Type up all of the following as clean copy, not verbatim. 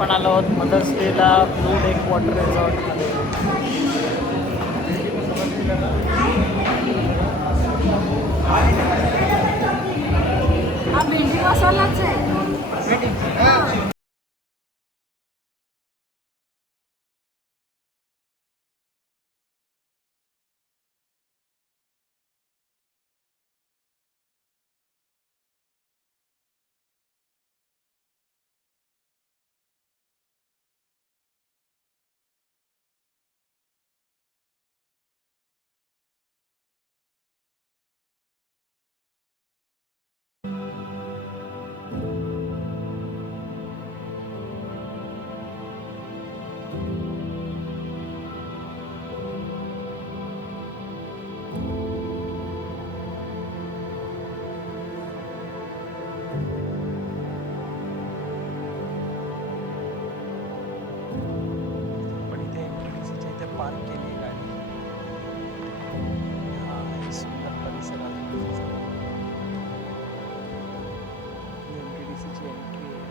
आपण आलो आहोत मदर्स डेला ब्लू लेक वॉटर रिसॉर्टमध्ये. हा भेंडी मसालाच आहे. पण इथे एमटीडीसीच्या इथे पार्क केली आहे गाडी. हा एक सुंदर परिसर आहे. एमटीडीसीची एंट्री आहे.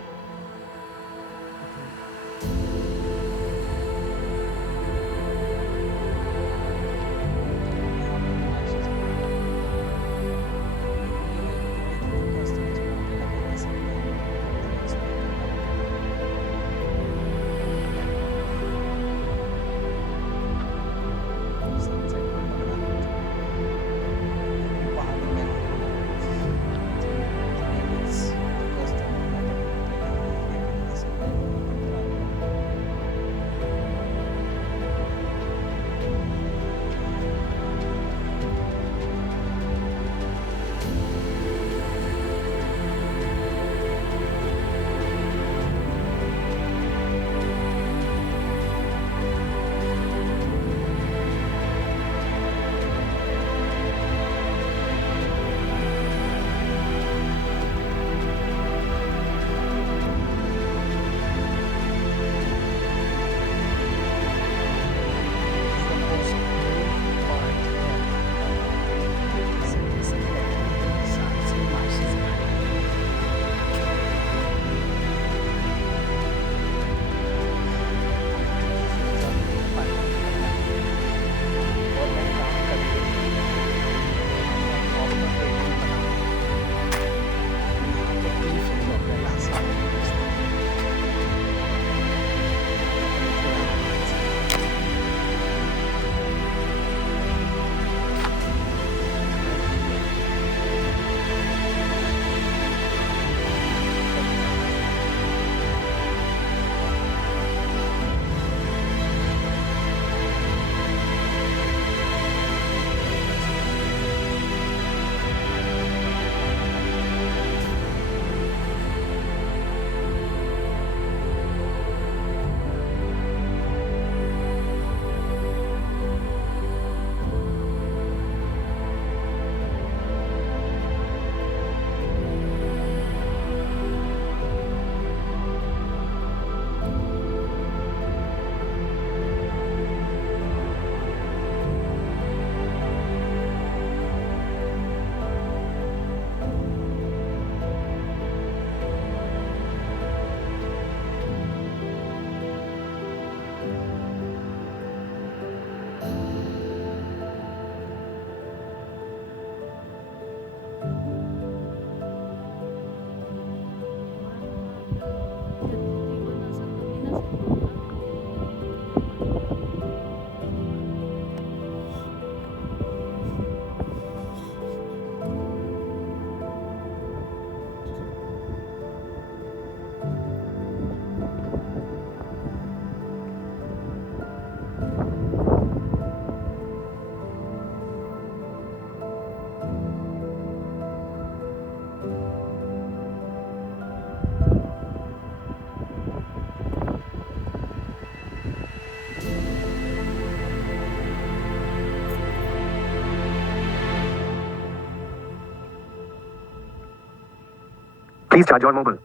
Please charge your mobile.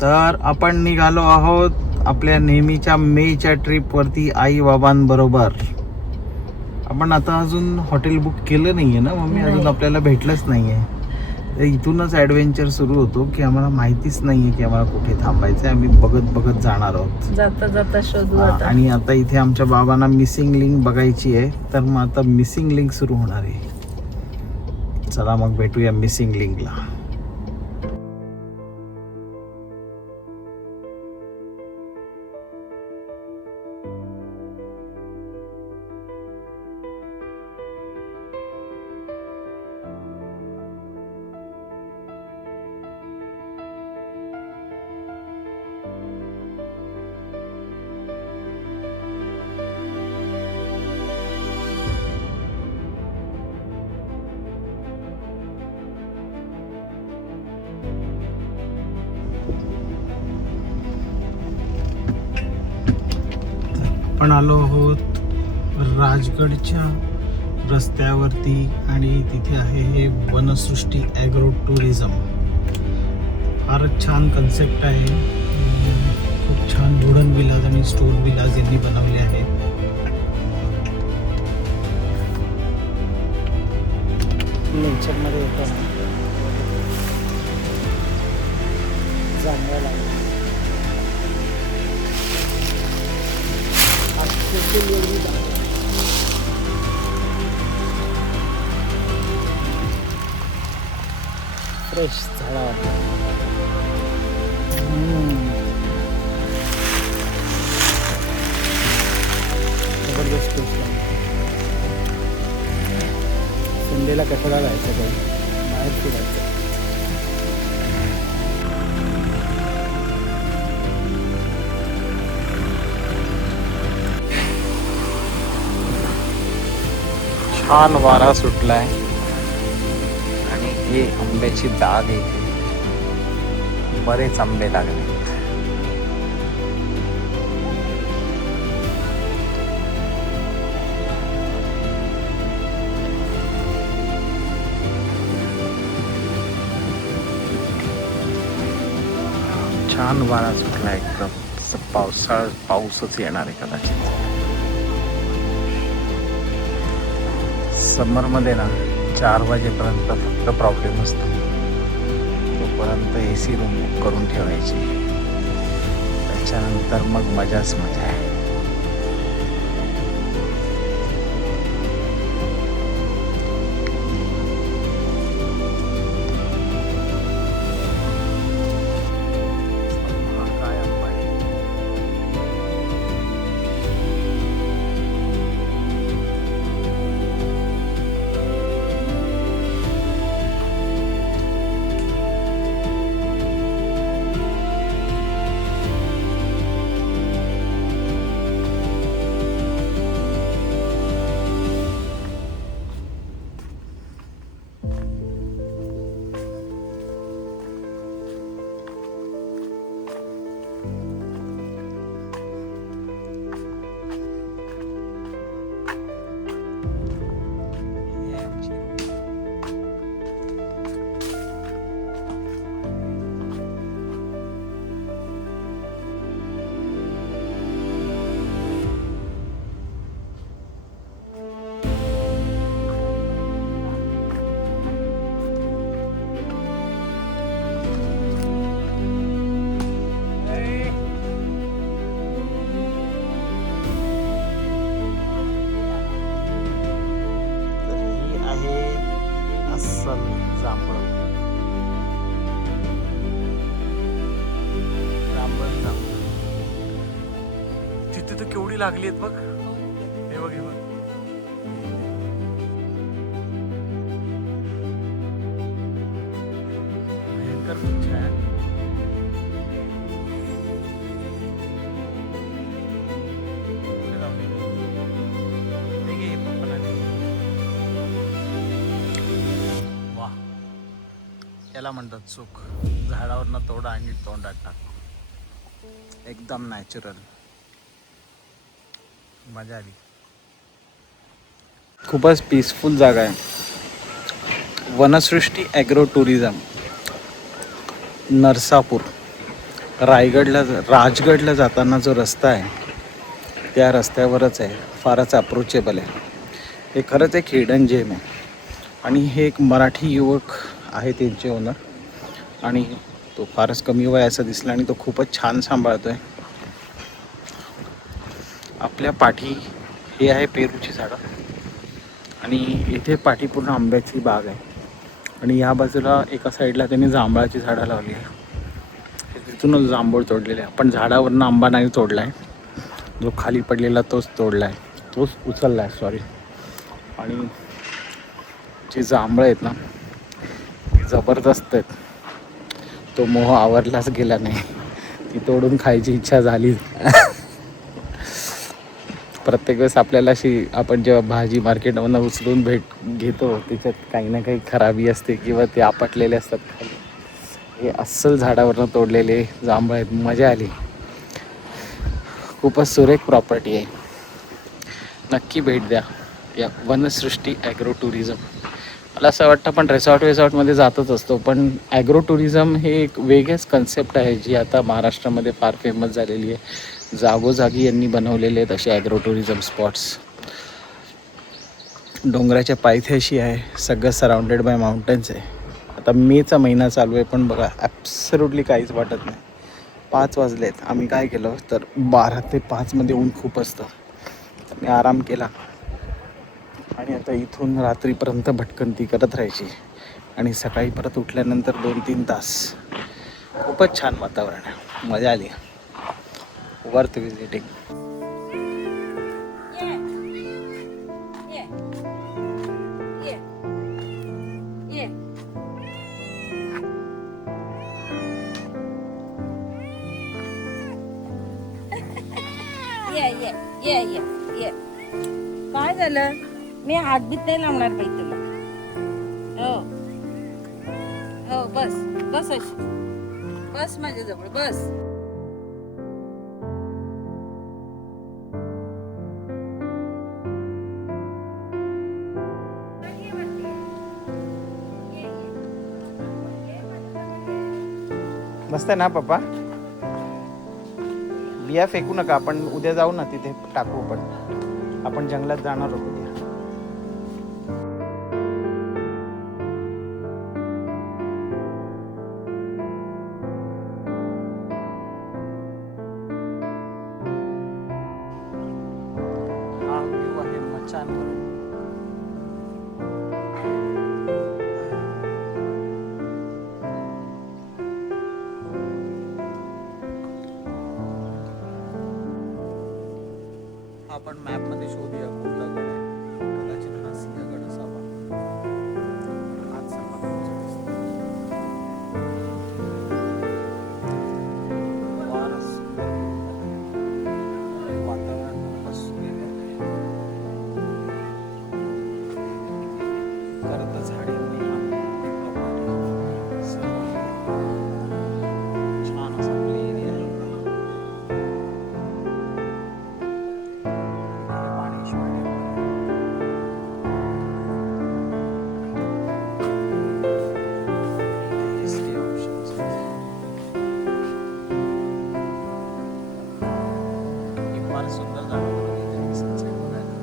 तर आपण निघालो आहोत आपल्या नेहमीच्या मेच्या ट्रिपवरती आई बाबांबरोबर. आपण आता अजून हॉटेल बुक केलं नाहीये ना मम्मी, अजून आपल्याला भेटलंच नाहीये. तर इथूनच ॲडव्हेंचर सुरू होतो की आम्हाला माहितीच नाहीये की आम्हाला कुठे थांबायचं आहे. आम्ही बघत बघत जाणार आहोत. जाता जाता शोधू आता. आणि आता इथे आमच्या बाबांना मिसिंग लिंक बघायची आहे, तर मग आता मिसिंग लिंक सुरू होणार आहे. चला मग भेटूया मिसिंग लिंकला. आपण आलो आहोत राजगडच्या रस्त्यावरती आणि तिथे आहे हे वनसृष्टी ॲग्रो टुरिझम. फारच छान कन्सेप्ट आहे. खूप छान वुडन विलाज आणि स्टोन विलाज यांनी बनवले आहेत. नेचरमध्ये येतो चांगला लागला. फ्रेश झाडावर जबरदस्त टेस्ट आहे. संडेला कशाला जायचं काही बाहेर फिरायचं. छान वारा सुटलाय आणि ही आंब्याची बाग येते. बरेच आंबे लागले. छान वारा सुटला एकदम. पाऊसच येणार आहे कदाचित. समरमध्ये ना 4 वाजेपर्यंत फक्त प्रॉब्लेम असतो. तोपर्यंत AC रूम बुक करून ठेवायची. त्याच्यानंतर मग मजाच मजा आहे. तिथे तर केवढी लागली आहेत बघ. हे बघ हे बघ. भयंकर गुच्छ आहे. कुठे लावली? हे घे, पप्पाला दे. वाह, याला म्हणतात सुख. झाडावरनं तोडा आणि तोंडात टाक. एकदम नॅचरल. मजा आली. खूपच पीसफुल जागा आहे. वनसृष्टी ॲग्रो टुरिझम नरसापूर. राजगडला जाताना जो रस्ता आहे त्या रस्त्यावरच आहे. फारच अप्रोचेबल आहे. हे खरंच एक हिडन जेम आहे. आणि हे एक मराठी युवक आहे त्यांचे ओनर. आणि तो फारच कमी वयाचा दिसला आणि तो खूपच छान सांभाळतो आहे. आपल्या पाठी हे आहे पेरूची झाडं आणि इथे पाठी पूर्ण आंब्याची बाग आहे. आणि या बाजूला एका साईडला त्यांनी जांभळाची झाडं लावली आहे. तिथूनच जांभूळ तोडलेले आहे. पण झाडावरनं आंबा नाही तोडला आहे. जो खाली पडलेला तोच तोडला आहे, तोच उचलला आहे सॉरी. आणि जी जांभळं आहेत ना ती जबरदस्त आहेत. तो मोह आवरलाच गेला नाही. ती तोडून खायची इच्छा झाली. प्रत्येक वेळेस आपल्याला आपण जेव्हा भाजी मार्केटमधून उचलून घेतो त्याच्यात काही ना काही खराबी असते किंवा ते आपटलेले असतात खाली. हे अस्सल झाडावरनं तोडलेले जांभळं आहेत. मजा आली. खूपच सुरेख प्रॉपर्टी आहे. नक्की भेट द्या या वनसृष्टी ॲग्रो टुरिझम. मला असं वाटतं पण रिसॉर्टमध्ये जातच असतो, पण ॲग्रो टुरिझम हे एक वेगळेच कन्सेप्ट आहे जी आता महाराष्ट्रामध्ये फार फेमस झालेली आहे. जागोजागी यांनी बनवलेले आहेत असे ॲग्रो टुरिझम स्पॉट्स. डोंगराच्या पायथ्याशी आहे. सगळं सराउंडेड बाय माउंटन्स आहे. आता मेचा महिना चालू आहे पण बघा ॲब्सोल्युटली काहीच वाटत नाही. 5 वाजलेत. आम्ही काय केलं तर 12 ते 5 मध्ये ऊन खूप असतं. मी आराम केला आणि आता इथून रात्रीपर्यंत भटकंती करत राहायची आणि सकाळी परत उठल्यानंतर 2-3 तास. खूपच छान वातावरण आहे. मजा आली. Worth visiting. ये काय झालं? मी हात बीत नाही लावणार बाई तुला. हो हो बस बस अशी बस माझ्याजवळ बस. मस्त आहे ना पप्पा? बिया फेकू नका. आपण उद्या जाऊ ना तिथे टाकू. आपण जंगलात जाणार होतो उद्या. हा व्ह्यू आहे मचानवर. आपण मॅपमध्ये शोधूया कुठला गड आहे. कदाचित हा सिंहगड असावा. आज सर्वात उंच दिसतो. फारच सुंदर वातावरण खूपच सुरेख आहे. खरं तर झाडांनी छान असा प्ले एरिया आहे. सुंदर जागा सनसेट बघायला.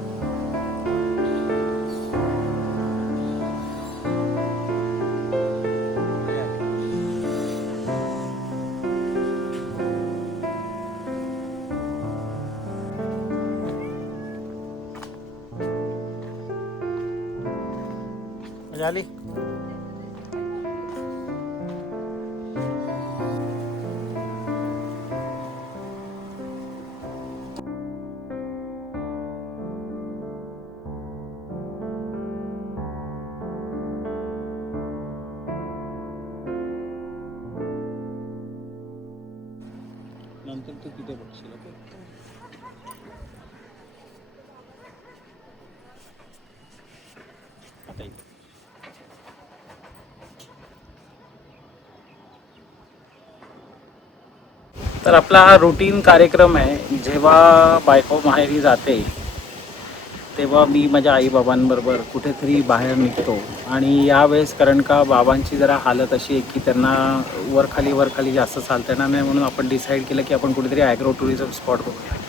मजा आली. नंतर तू तिथे बघशील. आता इथे तर आपला हा रुटीन कार्यक्रम आहे. जेव्हा बायको माहेरी जाते तेव्हा मी माझ्या आईबाबांबरोबर कुठेतरी बाहेर निघतो. आणि यावेळेस कारण का बाबांची जरा हालत अशी आहे की त्यांना वरखाली जास्त चालता येणार नाही, म्हणून आपण डिसाईड केलं की आपण कुठेतरी ॲग्रो टुरिझम स्पॉट बघूया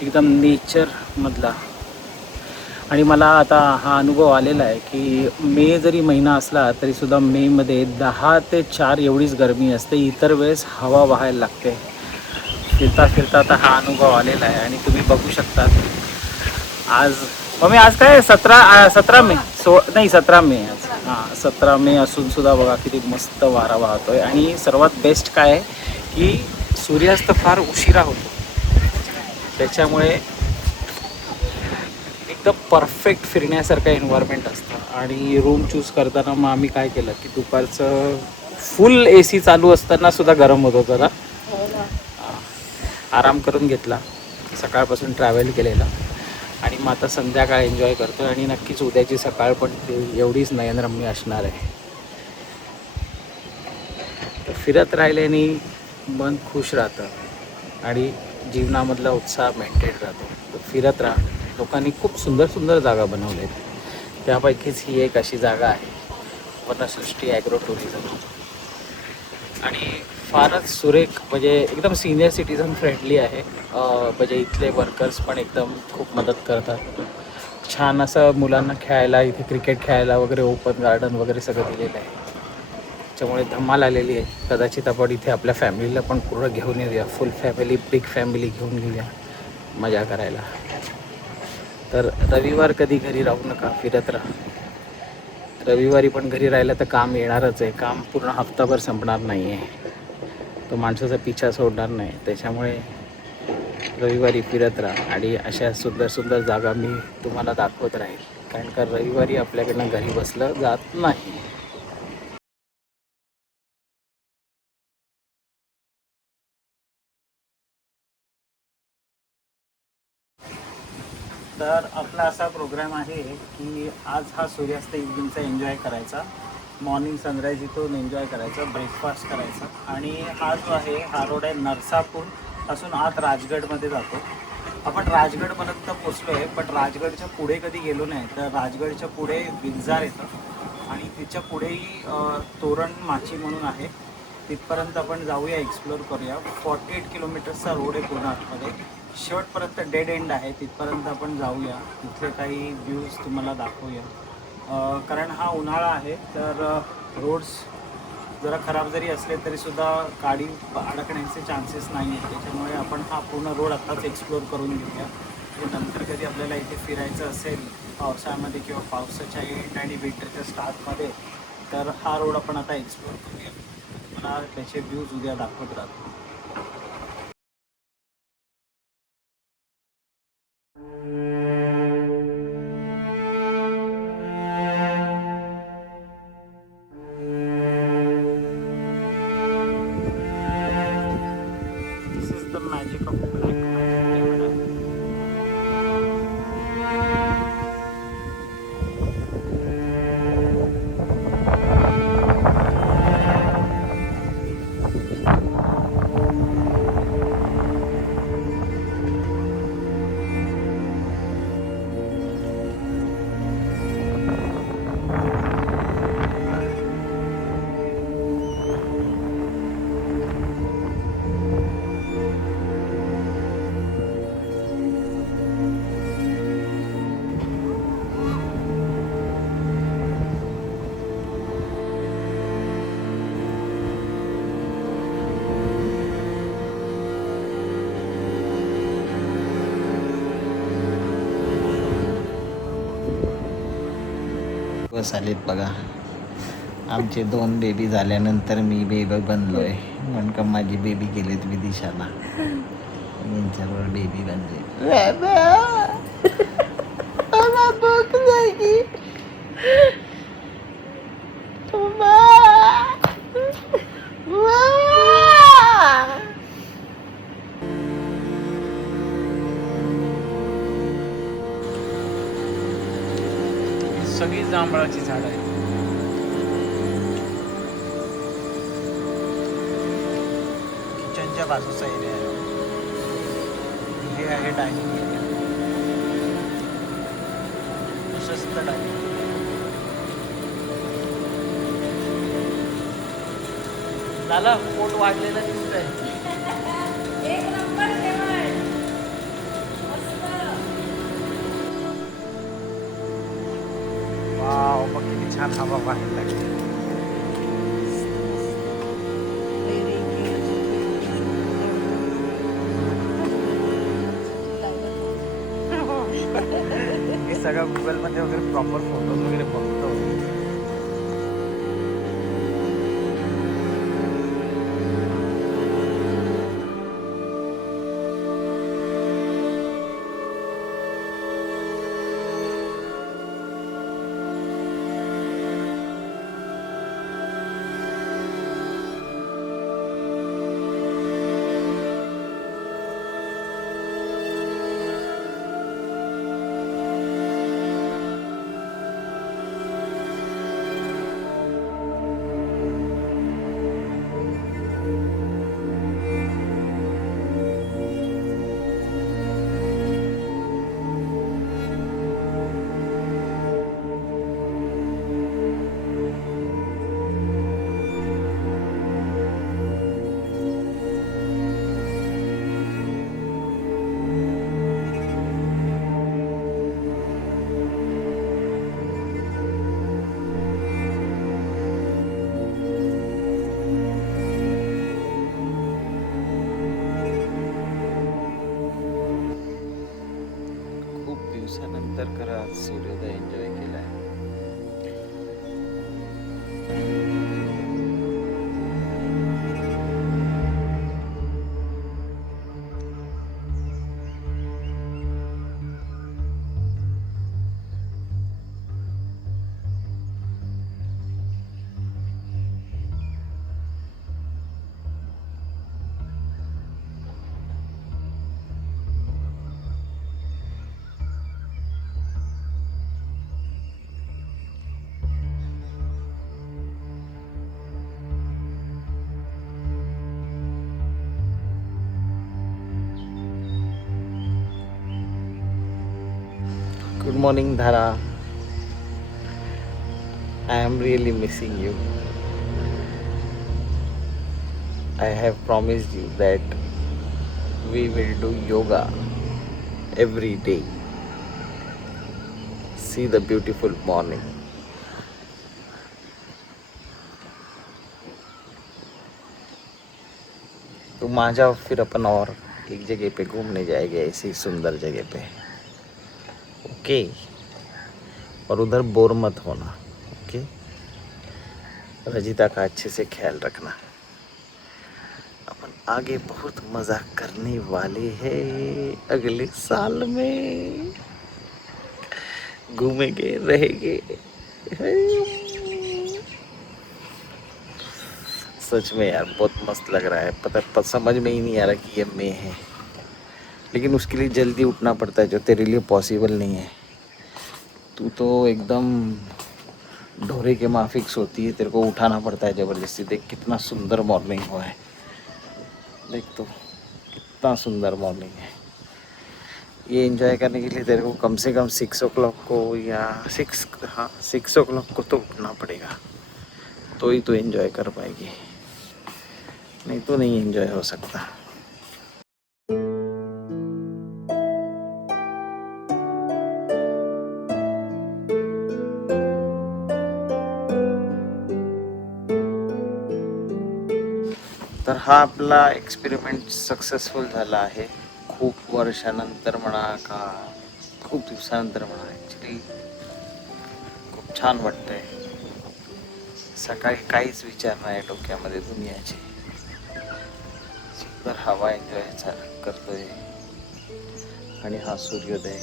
एकदम नेचरमधला. आणि मला आता हा अनुभव आलेला आहे की मे जरी महिना असला तरीसुद्धा मेमध्ये 10 ते 4 एवढीच गरमी असते. इतर वेळेस हवा वाहायला लागते. फिरता आता हा अनुभव आलेला आहे. आणि तुम्ही बघू शकता आज आज काय 17 मे 17 मे आज. हां 17 मे असून सुद्धा बघा किती मस्त वारा वाहतोय. आणि सर्वात बेस्ट काय आहे की सूर्यास्त फार उशिरा होतो, त्याच्यामुळे एकदम परफेक्ट फिरण्यासारखं एन्व्हायरमेंट असतं. आणि रूम चूज करताना मग आम्ही काय केलं की दुपारचं फुल AC चालू असताना सुद्धा गरम होत होतं ना. आराम करून घेतला, सकाळपासून ट्रॅव्हल केलेला. आणि मग आता संध्याकाळ एन्जॉय करतो. आणि नक्कीच उद्याची सकाळ पण ते एवढीच नयनरम्य असणार आहे. तर फिरत राहिल्याने मन खुश राहतं आणि जीवनामधला उत्साह मेंटेन राहतो. तर फिरत राहा. लोकांनी खूप सुंदर जागा बनवल्या आहेत, त्यापैकीच ही एक अशी जागा आहे वनसृष्टी ॲग्रो टुरिझम. आणि फारच सुरेख, म्हणजे एकदम सिनियर सिटीझन फ्रेंडली आहे. म्हणजे इथले वर्कर्स पण एकदम खूप मदत करतात. छान असं मुलांना खेळायला, इथे क्रिकेट खेळायला वगैरे ओपन गार्डन वगैरे सगळं दिलेलं आहे. त्याच्यामुळे धमाल आलेली आहे. कदाचित आपण इथे आपल्या फॅमिलीला पण पूर्ण घेऊन येऊया, फुल फॅमिली, बिग फॅमिली घेऊन घेऊया मजा करायला. तर रविवार कधी घरी राहू नका, फिरत राहा. रविवारी पण घरी राहिलं तर काम येणारच आहे. काम पूर्ण हफ्ताभर संपणार नाही आहे, तो माणसाचा पिछा सोडणार नाही. त्याच्यामुळे रविवारी फिरत राहा. आणि अशा सुंदर जागा मी तुम्हाला दाखवत राहील, कारण का रविवारी आपल्याकडनं घरी बसलं जात नाही. तर आपला असा प्रोग्राम आहे की आज हा सूर्यास्त इव्हिनिंगचा एन्जॉय करायचा. मॉर्निंग सनराईज इथून एन्जॉय करायचा, ब्रेकफास्ट करायचा. आणि हा जो आहे हा रोड आहे नरसापूर पासून आत राजगडमध्ये जातो. आपण राजगडपर्यंत पोचलो आहे, पण राजगडच्या पुढे कधी गेलो नाही. तर राजगडच्या पुढे विंजार येतं आणि तिच्या पुढेही तोरण माची म्हणून आहे. तिथपर्यंत आपण जाऊया, एक्सप्लोअर करूया. 48 किलोमीटर्सचा रोड आहे पूर्ण आतमध्ये. शेवटपर्यंत डेड एंड आहे, तिथपर्यंत आपण जाऊया. तिथले काही व्ह्यूज तुम्हाला दाखवूया. कारण हा उन्हाळा आहे, तर रोड्स जरा खराब जरी असले तरीसुद्धा गाडी अडकण्याचे चान्सेस नाही आहेत. त्याच्यामुळे आपण हा पूर्ण रोड आत्ताच एक्सप्लोअर करून घेऊया. नंतर कधी आपल्याला इथे फिरायचं असेल पावसाळ्यामध्ये किंवा पावसाच्या एंड आणि विंटरच्या स्टार्टमध्ये, तर हा रोड आपण आता एक्सप्लोअर करूया. मला त्याचे व्ह्यूज उद्या दाखवत राहतो. Magic of Black Magic Camera. दिवस आलेत बघा. आमचे 2 बेबी झाल्यानंतर मी बेबी बनलोय. म्हणून माझी बेबी गेलीत विदिशाला, यांच्यावर बेबी बनले. सगळी जांभळाची झाड आहेत. किचनच्या बाजूचा एरिया आहे. हे आहे डायनिंग एरिया. मस्त टाइम. झालं पोट वाढलेलं दिसतंय. एक नंबर जेवण. मस्त. वाव, बघ किती छान हवा बाहेर लागली. मी सगळं गुगल मध्ये वगैरे प्रॉपर फोटोज वगैरे बघतो. दिवसानंतर खरं आज सूर्योदय एन्जॉय केलाय. Good morning, Dhara. I am really missing you. I have promised you that we will do yoga every day. See the beautiful morning. तुम आ जाओ, फिर अपन और एक जगह पे घूमने जाएंगे, ऐसी सुंदर जगह पे. ओके. और उधर बोर मत होना. ओके. रजिता का अच्छे से ख्याल रखना. अपन आगे बहुत मजा करने वाले हैं. अगले साल में घूमेंगे, रहेंगे. सच में यार बहुत मस्त लग रहा है. पता समझ में ही नहीं आ रहा कि ये मई है, लेकिन उसके लिए जल्दी उठना पड़ता है जो तेरे लिए पॉसिबल नहीं है. तू तो एकदम ढोरे के माफिक सोती है, तेरे को उठाना पड़ता है ज़बरदस्ती. देख कितना सुंदर मॉर्निंग हुआ है. देख तो कितना सुंदर मॉर्निंग है. ये एंजॉय करने के लिए तेरे को कम से कम 6 o'clock को या 6 o'clock को तो उठना पड़ेगा, तो ही तो एंजॉय कर पाएगी. नहीं तो नहीं एंजॉय हो सकता. तर हा आपला एक्सपेरिमेंट सक्सेसफुल झाला आहे. खूप वर्षानंतर म्हणा का खूप दिवसानंतर म्हणा, ॲक्च्युली खूप छान वाटतंय. सकाळी काहीच विचार नाही डोक्यामध्ये दुनियाचे. सुंदर हवा एन्जॉय करतोय आणि हा सूर्योदय.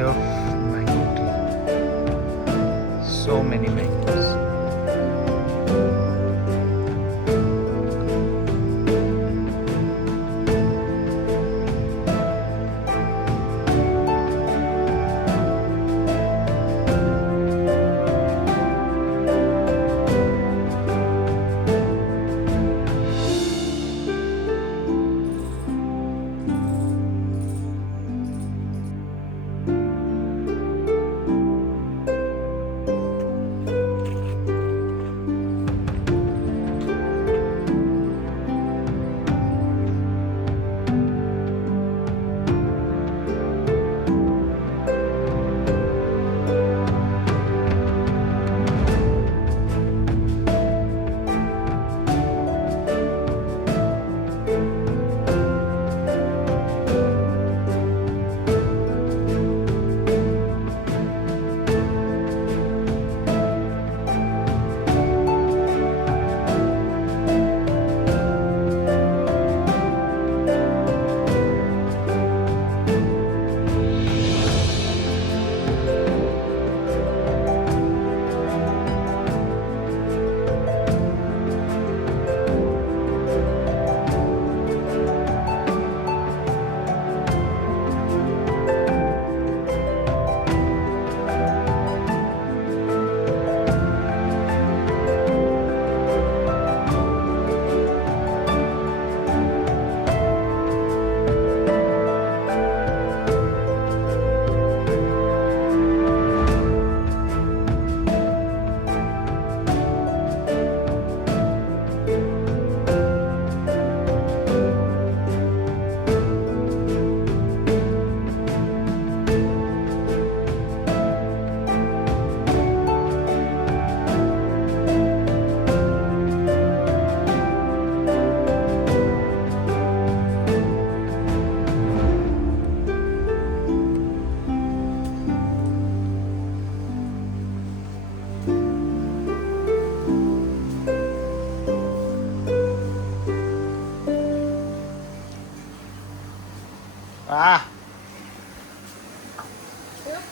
of mango tree. So many mangoes.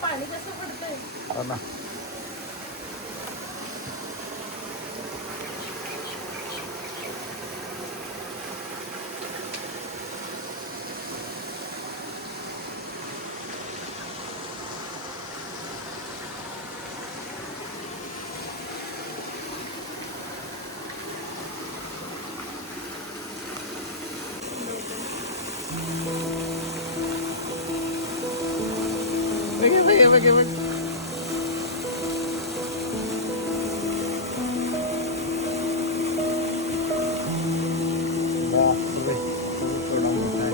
पाणी कसं पडतंय. हो ना. बघ. बापरे, केवढा मोठा आहे.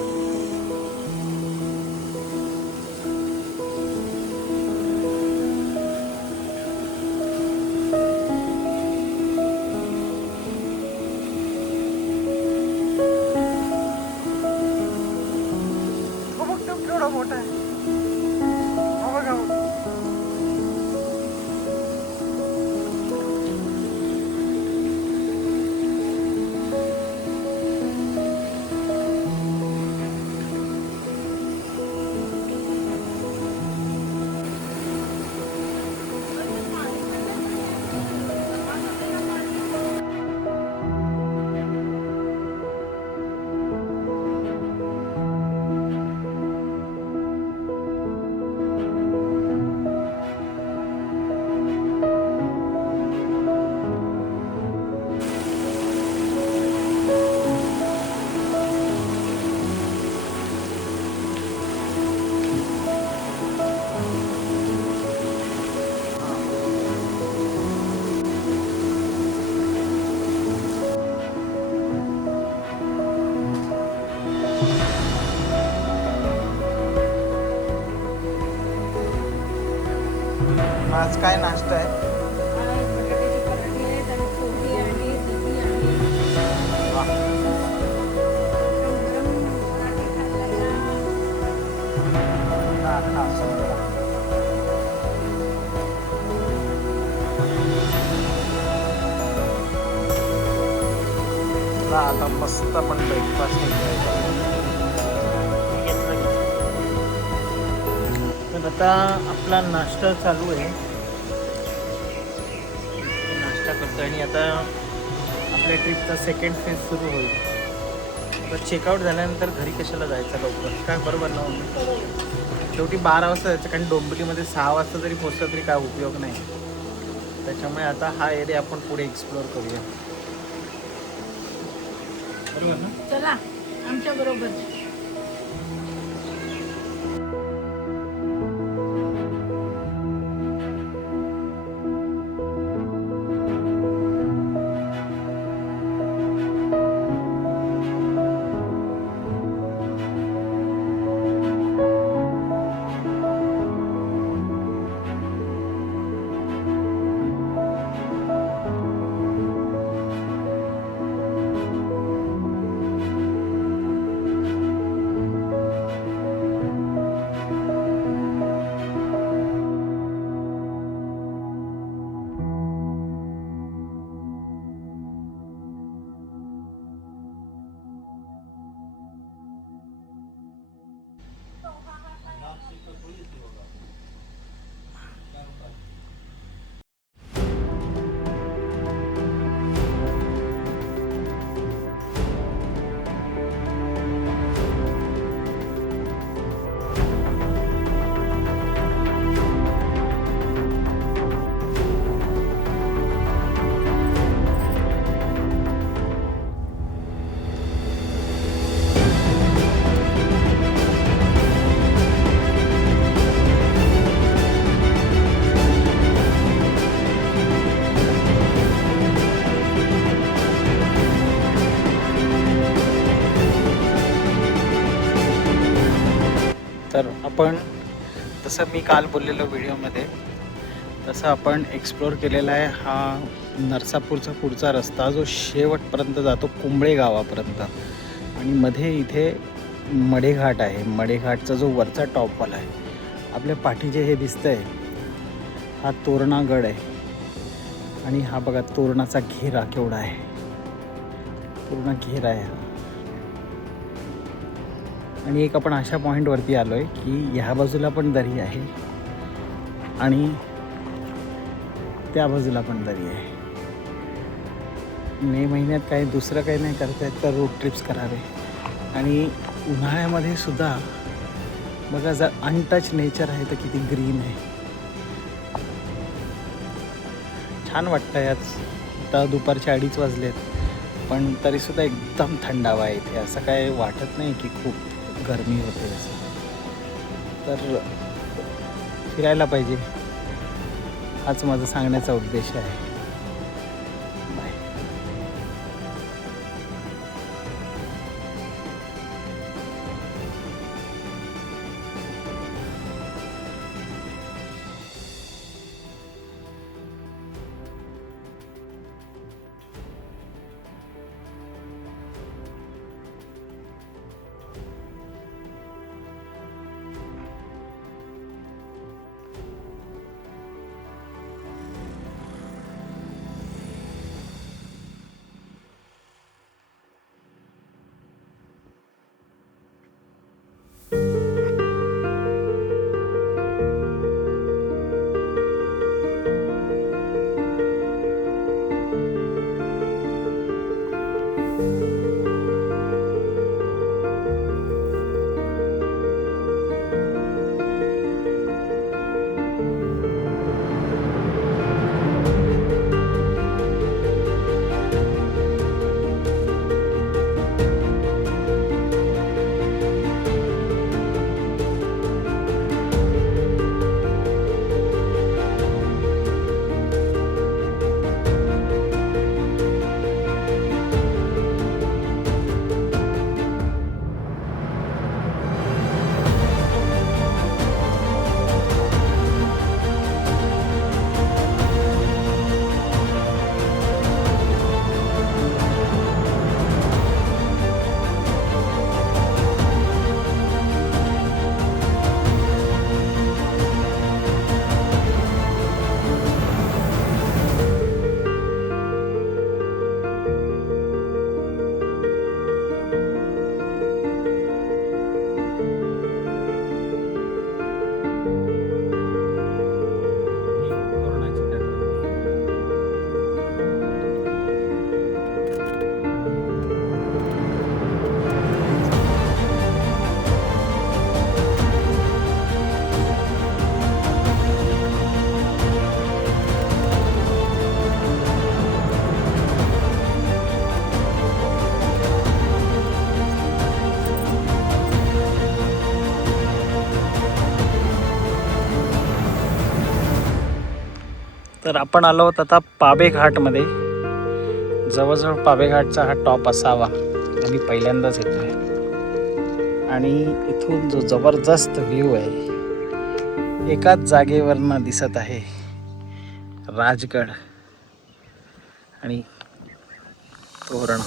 हो बघ, तो केवढा मोठा आहे. हो बघा. आज काय नाश्ता आहे? बटाट्याची पराठी आहेत आणि पोळी आणि दुधी आणि वाह. गरम पराठे खाल्लेला. खा, समजा. आता मस्त आपण ब्रेकफास्ट घेतला. आता आपला नाश्ता चालू आहे. नाश्ता करतो आणि आता आपल्या ट्रिपचा सेकंड फेज सुरू होईल. तर चेकआउट झाल्यानंतर घरी कशाला जायचं लवकर, काय बरोबर ना मम्मी? शेवटी 12 वाजता जायचं, कारण डोंबिवलीमध्ये 6 वाजता जरी पोहोचलं तरी काय उपयोग नाही. त्याच्यामुळे आता हा एरिया आपण पुढे एक्सप्लोअर करूया. बरोबर ना? चला आमच्या बरोबर. तर आपण तसं मी काल बोललेलो व्हिडिओमध्ये, तसं आपण एक्सप्लोअर केलेला आहे हा नरसापूरचा पुढचा रस्ता, जो शेवटपर्यंत जातो कुंबळे गावापर्यंत. आणि मध्ये इथे मडेघाट आहे. मडेघाटचा जो वरचा टॉपवाला आहे, आपल्या पाठीचे हे दिसतंय, हा तोरणा गड आहे. आणि हा बघा तोरणाचा घेरा केवढा आहे, पूर्ण घेरा आहे. आणि एक आपण अशा पॉईंटवरती आलो आहे की ह्या बाजूला पण दरी आहे आणि त्या बाजूला पण दरी आहे. मे महिन्यात काही दुसरं काही नाही करता येत तर रोड ट्रिप्स करावे. आणि उन्हाळ्यामध्ये सुद्धा बघा, जर अनटच नेचर आहे तर किती ग्रीन आहे, छान वाटतं. याच आता दुपारचे 2:30 वाजलेत, पण तरीसुद्धा एकदम थंडावा आहे इथे. असं काय वाटत नाही की खूप गरमी होते असं. तर फिरायला पाहिजे, हाच माझा सांगण्याचा उद्देश आहे. बाय. तर आपण आलो आहोत आता पाबे घाटमध्ये. जवळजवळ पाबे घाटचा हा टॉप असावा. आम्ही पहिल्यांदाच येतोय आणि इथून जो जबरदस्त व्ह्यू आहे, एकाच जागेवरनं दिसत आहे राजगड आणि तोरण.